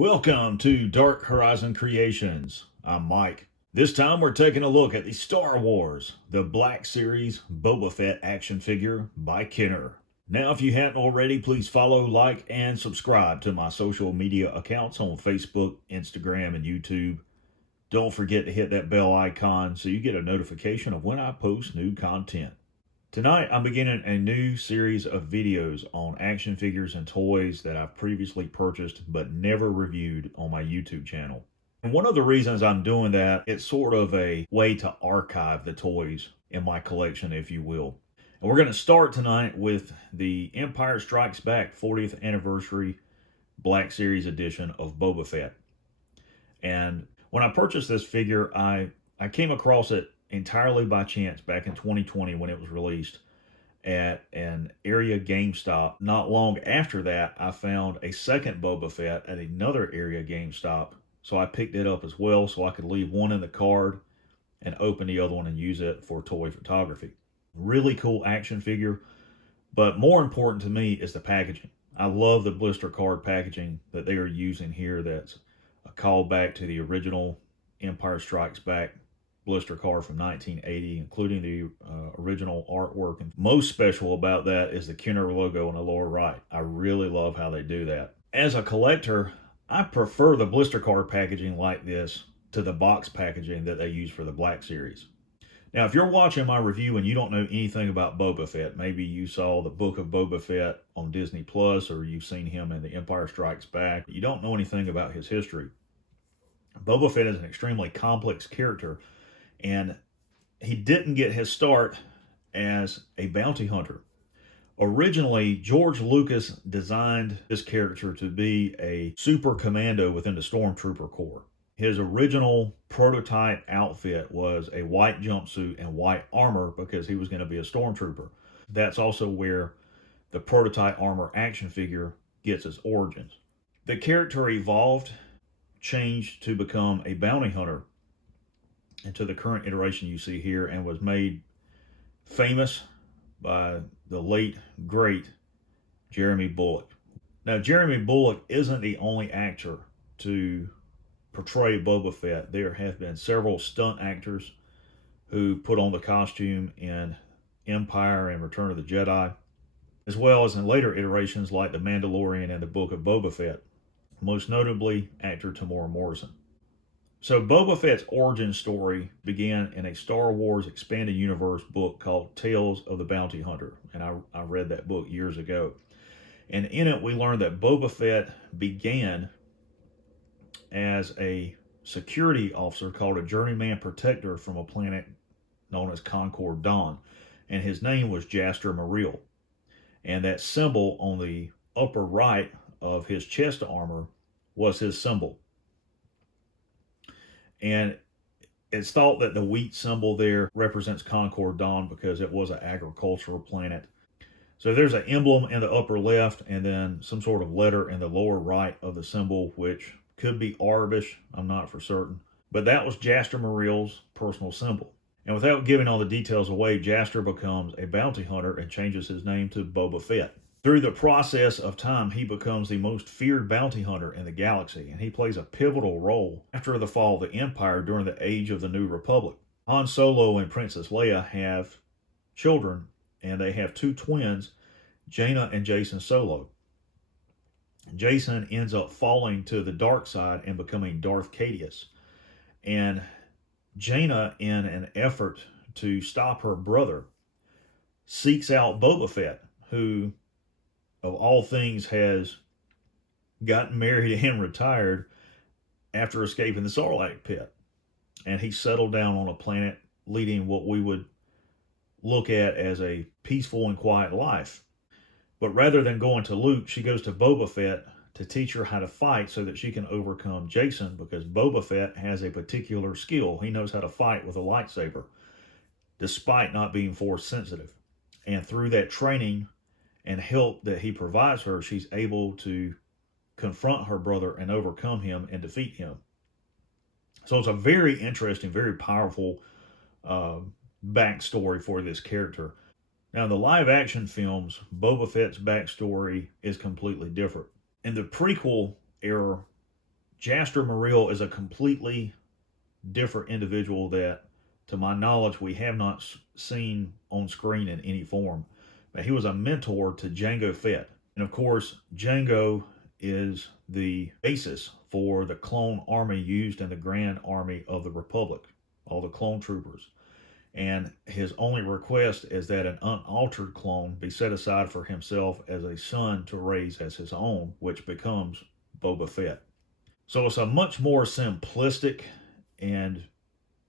Welcome to Dark Horizon Creations. I'm Mike. This time we're taking a look at the Star Wars, the Black Series Boba Fett action figure by Kenner. Now, if you hadn't already, please follow, like, and subscribe to my social media accounts on Facebook, Instagram, and YouTube. Don't forget to hit that bell icon so you get a notification of when I post new content. Tonight, I'm beginning a new series of videos on action figures and toys that I've previously purchased but never reviewed on my YouTube channel. And one of the reasons I'm doing that, it's sort of a way to archive the toys in my collection, if you will. And we're going to start tonight with the Empire Strikes Back 40th Anniversary Black Series edition of Boba Fett. And when I purchased this figure, I came across it entirely by chance back in 2020 when it was released at an area GameStop. Not long after that, I found a second Boba Fett at another area GameStop, so I picked it up as well so I could leave one in the card and open the other one and use it for toy photography. Really cool action figure, but more important to me is the packaging. I love the blister card packaging that they are using here. That's a callback to the original Empire Strikes Back blister card from 1980, including the original artwork. And most special about that is the Kenner logo on the lower right. I really love how they do that. As a collector, I prefer the blister card packaging like this to the box packaging that they use for the Black Series. Now, if you're watching my review and you don't know anything about Boba Fett, maybe you saw the Book of Boba Fett on Disney Plus, or you've seen him in The Empire Strikes Back, you don't know anything about his history. Boba Fett is an extremely complex character, and he didn't get his start as a bounty hunter. Originally, George Lucas designed this character to be a super commando within the Stormtrooper Corps. His original prototype outfit was a white jumpsuit and white armor because he was going to be a Stormtrooper. That's also where the prototype armor action figure gets its origins. The character evolved, changed to become a bounty hunter into the current iteration you see here, and was made famous by the late, great Jeremy Bulloch. Now, Jeremy Bulloch isn't the only actor to portray Boba Fett. There have been several stunt actors who put on the costume in Empire and Return of the Jedi, as well as in later iterations like The Mandalorian and the Book of Boba Fett, most notably actor Tamora Morrison. So Boba Fett's origin story began in a Star Wars Expanded Universe book called Tales of the Bounty Hunter, and I read that book years ago. And in it, we learned that Boba Fett began as a security officer called a journeyman protector from a planet known as Concord Dawn, and his name was Jaster Muriel. And that symbol on the upper right of his chest armor was his symbol. And it's thought that the wheat symbol there represents Concord Dawn because it was an agricultural planet. So there's an emblem in the upper left and then some sort of letter in the lower right of the symbol, which could be Arabish, I'm not for certain. But that was Jaster Muriel's personal symbol. And without giving all the details away, Jaster becomes a bounty hunter and changes his name to Boba Fett. Through the process of time, he becomes the most feared bounty hunter in the galaxy, and he plays a pivotal role after the fall of the Empire during the age of the New Republic. Han Solo and Princess Leia have children, and they have two twins, Jaina and Jacen Solo. Jacen ends up falling to the dark side and becoming Darth Caedus. And Jaina, in an effort to stop her brother, seeks out Boba Fett, who of all things has gotten married and retired after escaping the Sarlacc pit. And he settled down on a planet leading what we would look at as a peaceful and quiet life. But rather than going to Luke, she goes to Boba Fett to teach her how to fight so that she can overcome Jacen, because Boba Fett has a particular skill. He knows how to fight with a lightsaber, despite not being force sensitive. And through that training and help that he provides her, she's able to confront her brother and overcome him and defeat him. So it's a very interesting, very powerful backstory for this character. Now, in the live action films, Boba Fett's backstory is completely different. In the prequel era Jasper Muriel is a completely different individual that, to my knowledge, we have not seen on screen in any form. But he was a mentor to Jango Fett. And of course, Jango is the basis for the clone army used in the Grand Army of the Republic, all the clone troopers. And his only request is that an unaltered clone be set aside for himself as a son to raise as his own, which becomes Boba Fett. So it's a much more simplistic and,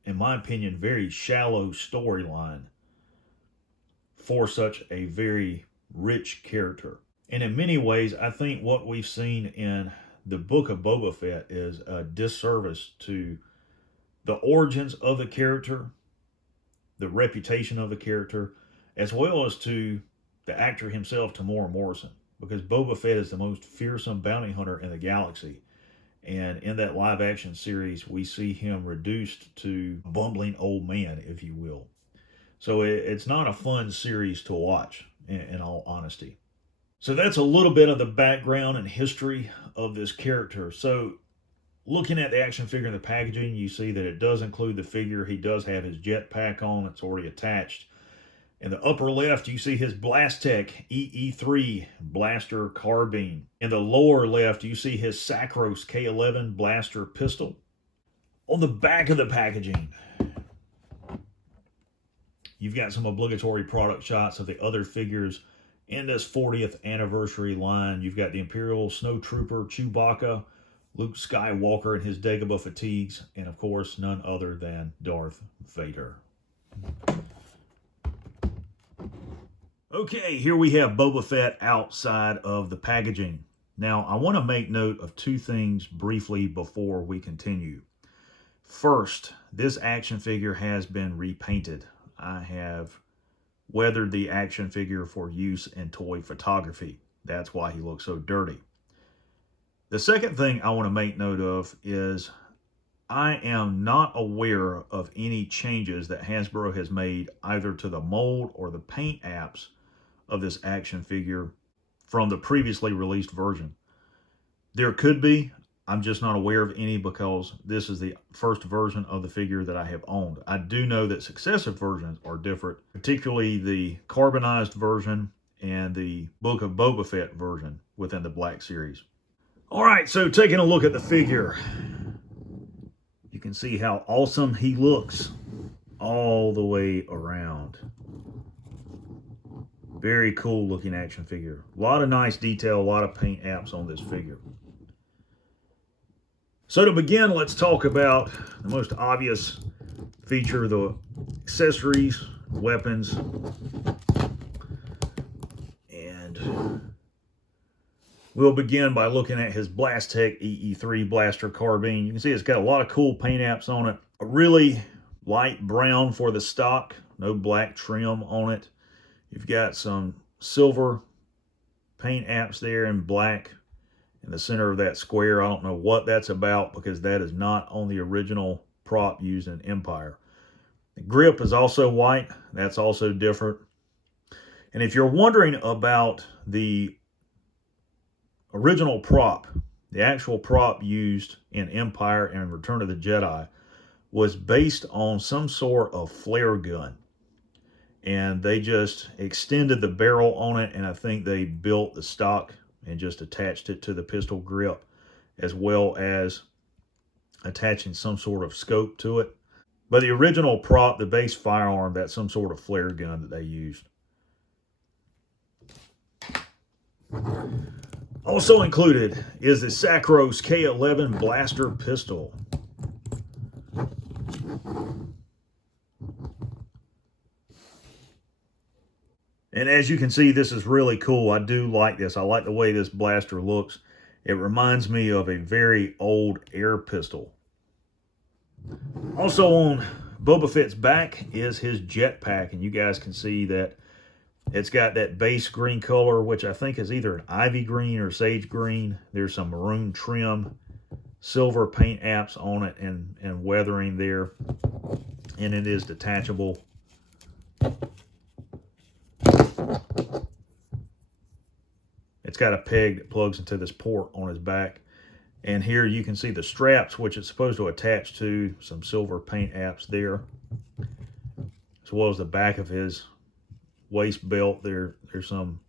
in my opinion, very shallow storyline for such a very rich character. And in many ways, I think what we've seen in the book of Boba Fett is a disservice to the origins of the character, the reputation of the character, as well as to the actor himself, Tamora Morrison, because Boba Fett is the most fearsome bounty hunter in the galaxy. And in that live action series, we see him reduced to a bumbling old man, if you will. So it's not a fun series to watch, in all honesty. So that's a little bit of the background and history of this character. So looking at the action figure in the packaging, you see that it does include the figure. He does have his jetpack on. It's already attached. In the upper left, you see his Blastech EE3 blaster carbine. In the lower left, you see his Sacros K11 blaster pistol. On the back of the packaging, you've got some obligatory product shots of the other figures in this 40th anniversary line. You've got the Imperial Snowtrooper Chewbacca, Luke Skywalker in his Dagobah fatigues, and of course, none other than Darth Vader. Okay, here we have Boba Fett outside of the packaging. Now, I want to make note of two things briefly before we continue. First, this action figure has been repainted. I have weathered the action figure for use in toy photography. That's why he looks so dirty. The second thing I want to make note of is I am not aware of any changes that Hasbro has made either to the mold or the paint apps of this action figure from the previously released version. There could be. I'm just not aware of any because this is the first version of the figure that I have owned. I do know that successive versions are different, particularly the carbonized version and the Book of Boba Fett version within the Black Series. All right, so taking a look at the figure, you can see how awesome he looks all the way around. Very cool looking action figure. A lot of nice detail, a lot of paint apps on this figure. So to begin, let's talk about the most obvious feature, the accessories, weapons, and we'll begin by looking at his Blastech EE3 blaster carbine. You can see it's got a lot of cool paint apps on it. A really light brown for the stock, no black trim on it. You've got some silver paint apps there in black in the center of that square. I don't know what that's about because that is not on the original prop used in Empire. The grip is also white. That's also different. And if you're wondering about the original prop, the actual prop used in Empire and Return of the Jedi was based on some sort of flare gun. And they just extended the barrel on it, and I think they built the stock and just attached it to the pistol grip, as well as attaching some sort of scope to it. But the original prop, the base firearm, that's some sort of flare gun that they used. Also included is the Sacros K11 blaster pistol. And as you can see, this is really cool. I do like this. I like the way this blaster looks. It reminds me of a very old air pistol. Also on Boba Fett's back is his jetpack. And you guys can see that it's got that base green color, which I think is either an ivy green or sage green. There's some maroon trim, silver paint apps on it, and weathering there. And it is detachable. It's got a peg that plugs into this port on his back. And here you can see the straps, which it's supposed to attach to, some silver paint apps there, as well as the back of his waist belt. There's some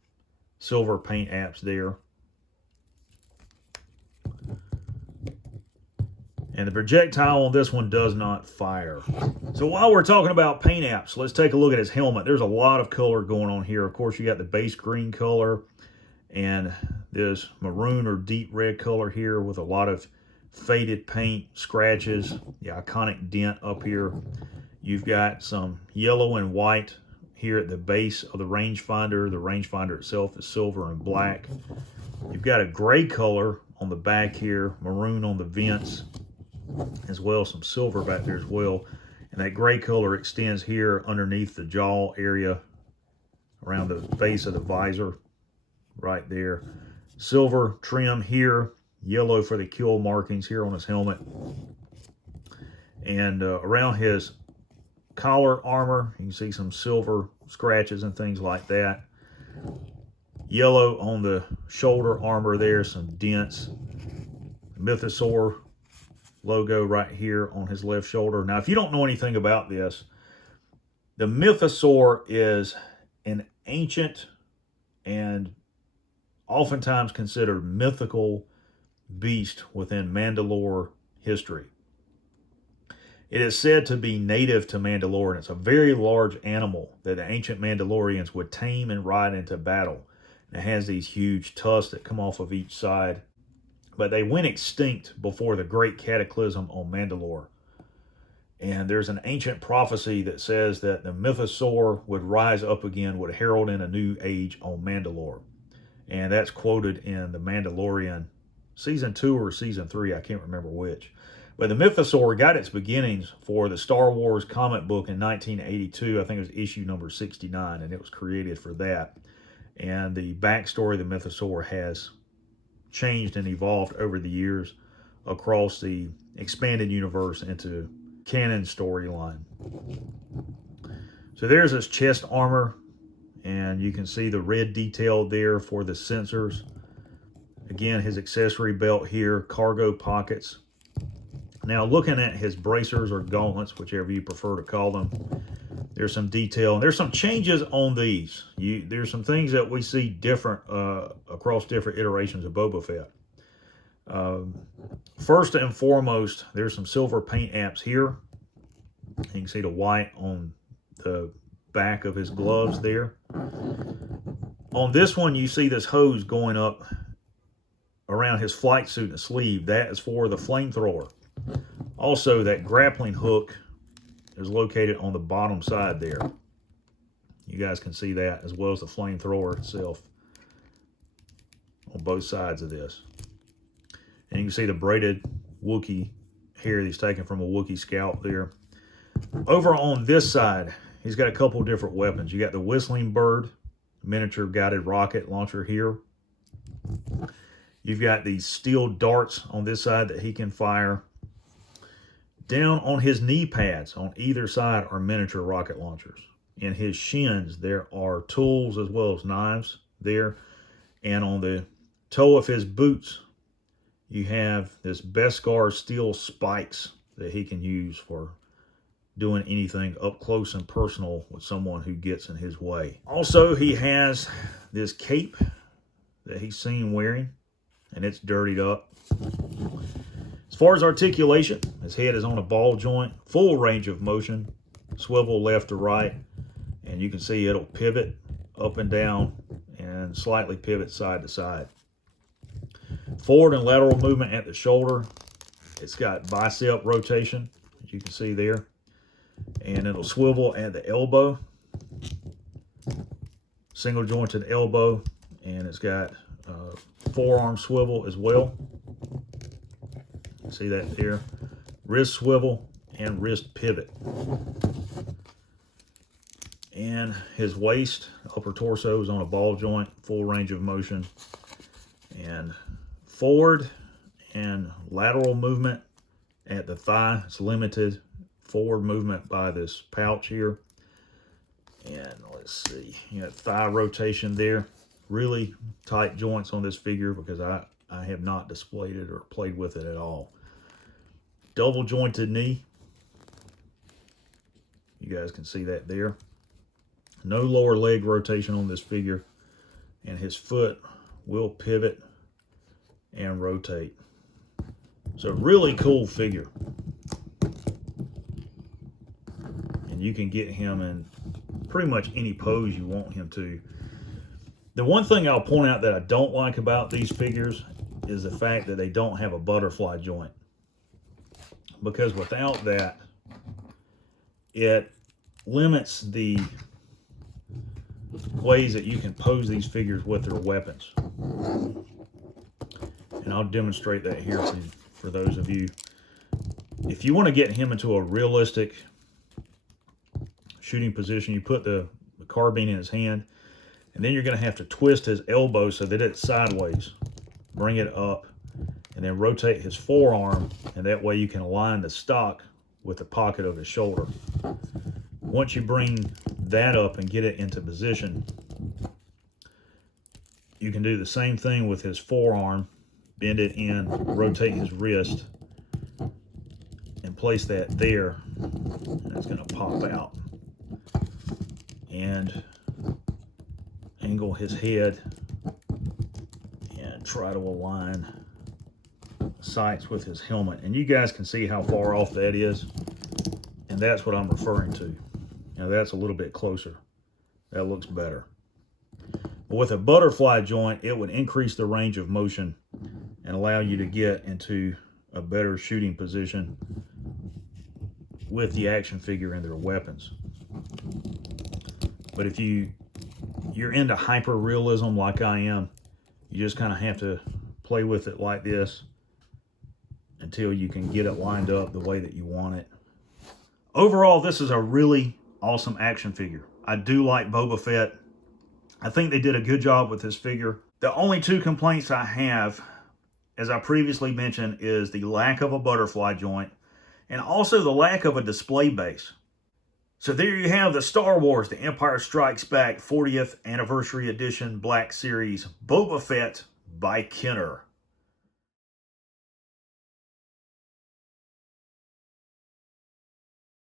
silver paint apps there. And the projectile on this one does not fire. So while we're talking about paint apps, let's take a look at his helmet. There's a lot of color going on here. Of course, you got the base green color and this maroon or deep red color here with a lot of faded paint, scratches, the iconic dent up here. You've got some yellow and white here at the base of the rangefinder. The rangefinder itself is silver and black. You've got a gray color on the back here, maroon on the vents, as well as some silver back there as well. And that gray color extends here underneath the jaw area, around the base of the visor, right there. Silver trim here, yellow for the kill markings here on his helmet. And around his collar armor, you can see some silver scratches and things like that. Yellow on the shoulder armor there, some dents. Mythosaur logo right here on his left shoulder. Now, if you don't know anything about this, the Mythosaur is an ancient and oftentimes considered mythical beast within Mandalore history. It is said to be native to Mandalore, and it's a very large animal that the ancient Mandalorians would tame and ride into battle. And it has these huge tusks that come off of each side. But they went extinct before the great cataclysm on Mandalore. And there's an ancient prophecy that says that the Mythosaur would rise up again, would herald in a new age on Mandalore. And that's quoted in The Mandalorian, Season 2 or Season 3, I can't remember which. But the Mythosaur got its beginnings for the Star Wars comic book in 1982. I think it was issue number 69, and it was created for that. And the backstory of the Mythosaur has changed and evolved over the years across the expanded universe into canon storyline. So there's his chest armor, and you can see the red detail there for the sensors. Again, his accessory belt here, cargo pockets. Now, looking at his bracers or gauntlets, whichever you prefer to call them, there's some detail, and there's some changes on these. There's some things that we see different across different iterations of Boba Fett. First and foremost, there's some silver paint apps here. You can see the white on the back of his gloves there. On this one, you see this hose going up around his flight suit and sleeve. That is for the flamethrower. Also, that grappling hook is located on the bottom side there. You guys can see that, as well as the flamethrower itself on both sides of this. And you can see the braided Wookiee hair he's taken from a Wookiee scalp there. Over on this side, he's got a couple different weapons. You got the Whistling Bird miniature guided rocket launcher here. You've got these steel darts on this side that he can fire. Down on his knee pads on either side are miniature rocket launchers. In his shins, there are tools as well as knives there. And on the toe of his boots, you have this Beskar steel spikes that he can use for doing anything up close and personal with someone who gets in his way. Also, he has this cape that he's seen wearing, and it's dirtied up. As far as articulation, his head is on a ball joint, full range of motion, swivel left to right, and you can see it'll pivot up and down and slightly pivot side to side. Forward and lateral movement at the shoulder. It's got bicep rotation, as you can see there, and it'll swivel at the elbow, single jointed elbow, and it's got forearm swivel as well. See that there? Wrist swivel and wrist pivot. And his waist, upper torso is on a ball joint, full range of motion. And forward and lateral movement at the thigh. It's limited forward movement by this pouch here. And let's see, you got thigh rotation there. Really tight joints on this figure because I I have not displayed it or played with it at all. Double jointed knee. You guys can see that there. No lower leg rotation on this figure. And his foot will pivot and rotate. So really cool figure. And you can get him in pretty much any pose you want him to. The one thing I'll point out that I don't like about these figures is the fact that they don't have a butterfly joint. Because without that, it limits the ways that you can pose these figures with their weapons. And I'll demonstrate that here for those of you. If you want to get him into a realistic shooting position, you put the carbine in his hand, and then you're going to have to twist his elbow so that it's sideways. Bring it up, and then rotate his forearm, and that way you can align the stock with the pocket of his shoulder. Once you bring that up and get it into position, you can do the same thing with his forearm. Bend it in, rotate his wrist, and place that there, and it's going to pop out. And angle his head and try to align sights with his helmet. And you guys can see how far off that is, and that's what I'm referring to. Now that's a little bit closer. That looks better. But with a butterfly joint, it would increase the range of motion and allow you to get into a better shooting position with the action figure and their weapons. But if you're into hyper realism like I am, you just kind of have to play with it like this until you can get it lined up the way that you want it. Overall, this is a really awesome action figure. I do like Boba Fett. I think they did a good job with this figure. The only two complaints I have, as I previously mentioned, is the lack of a butterfly joint and also the lack of a display base. So there you have the Star Wars The Empire Strikes Back 40th Anniversary Edition Black Series Boba Fett by Kenner.